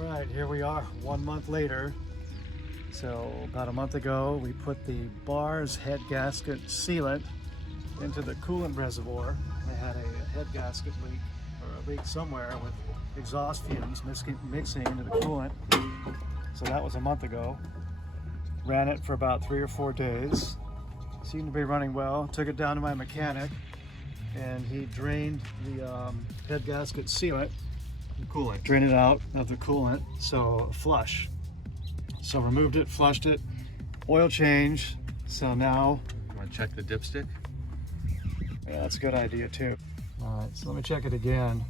All right, here we are 1 month later. So about a month ago, we put the bar's head gasket sealant into the coolant reservoir. I had a head gasket leak, or a leak somewhere with exhaust fumes mixing into the coolant. So that was a month ago. Ran it for about 3 or 4 days. Seemed to be running well. Took it down to my mechanic, and he drained the head gasket sealant. Coolant. Drain it out of the coolant, so flush. So removed it, flushed it, oil change. So now, You want to check the dipstick? yeah, that's a good idea too. All right, so let me check it again.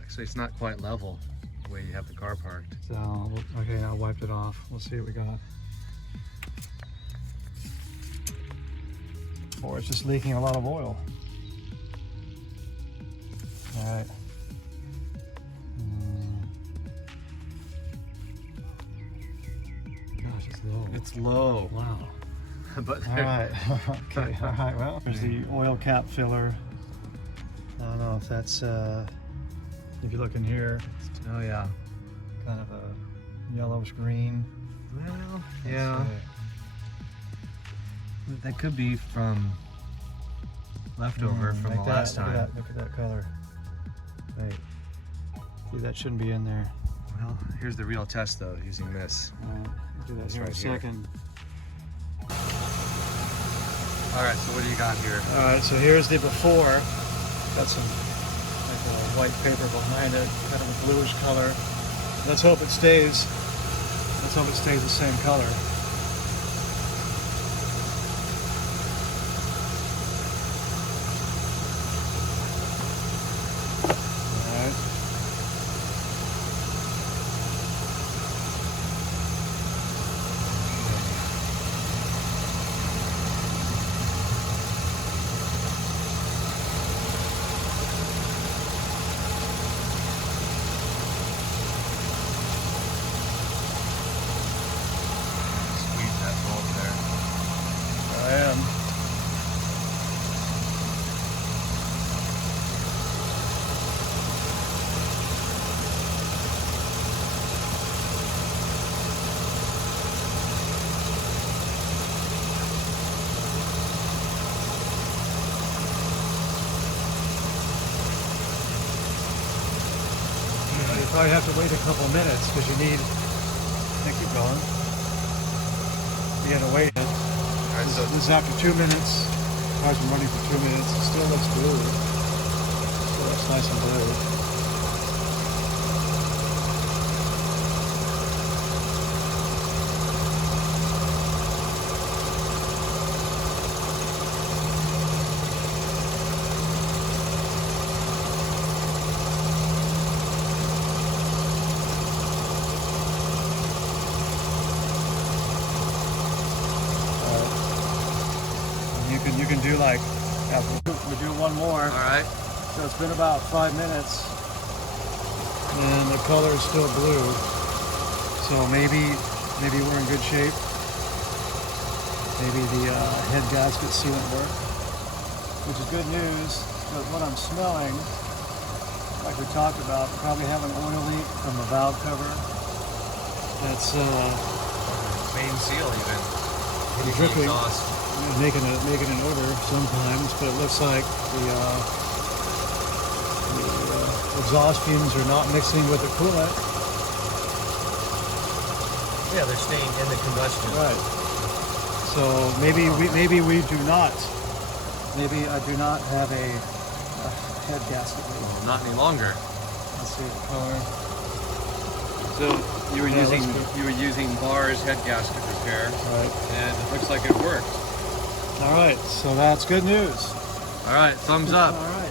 Actually, it's not quite level the way you have the car parked. So, okay, I wiped it off. We'll see what we got. Or it's just leaking a lot of oil. All right. Gosh, it's low. It's low. Wow. But All right. Okay. All right. Well, there's the oil cap filler. I don't know if that's, if you look in here, oh yeah. kind of a yellowish green. Well, Let's yeah. see. That could be from leftover from Like the that. last Look time. at that. Look at that color. Right. See, that shouldn't be in there. Well, here's the real test though, using this. We'll do that It's here in right a here. second. All right, so what do you got here? All right, so here's the before. Got some like a white paper behind it, kind of a bluish color. Let's hope it stays. Let's hope it stays the same color. All right. Squeeze that bolt there. I am. You probably have to wait a couple minutes because you need. Keep going. You gotta wait. All right, so This is after 2 minutes. Car's been running for 2 minutes. It still looks blue. Still looks nice and blue. You can do like, yeah, we do one more. all right. So it's been about 5 minutes, and the color is still blue. So maybe we're in good shape. Maybe the head gasket sealant worked, which is good news. But what I'm smelling, like we talked about, probably have an oil leak from the valve cover. That's Main seal even. pretty dripping. Exhaust. Making an odor sometimes, but it looks like the exhaust fumes are not mixing with the coolant. Yeah, they're staying in the combustion. Right. So maybe we do not. Maybe I do not have a head gasket leak. Well, not any longer. Let's see the color. So you were Yeah, using looks good. Bar's head gasket repair, Right. and it looks like it worked. All right. So that's good news. All right, thumbs up. All right.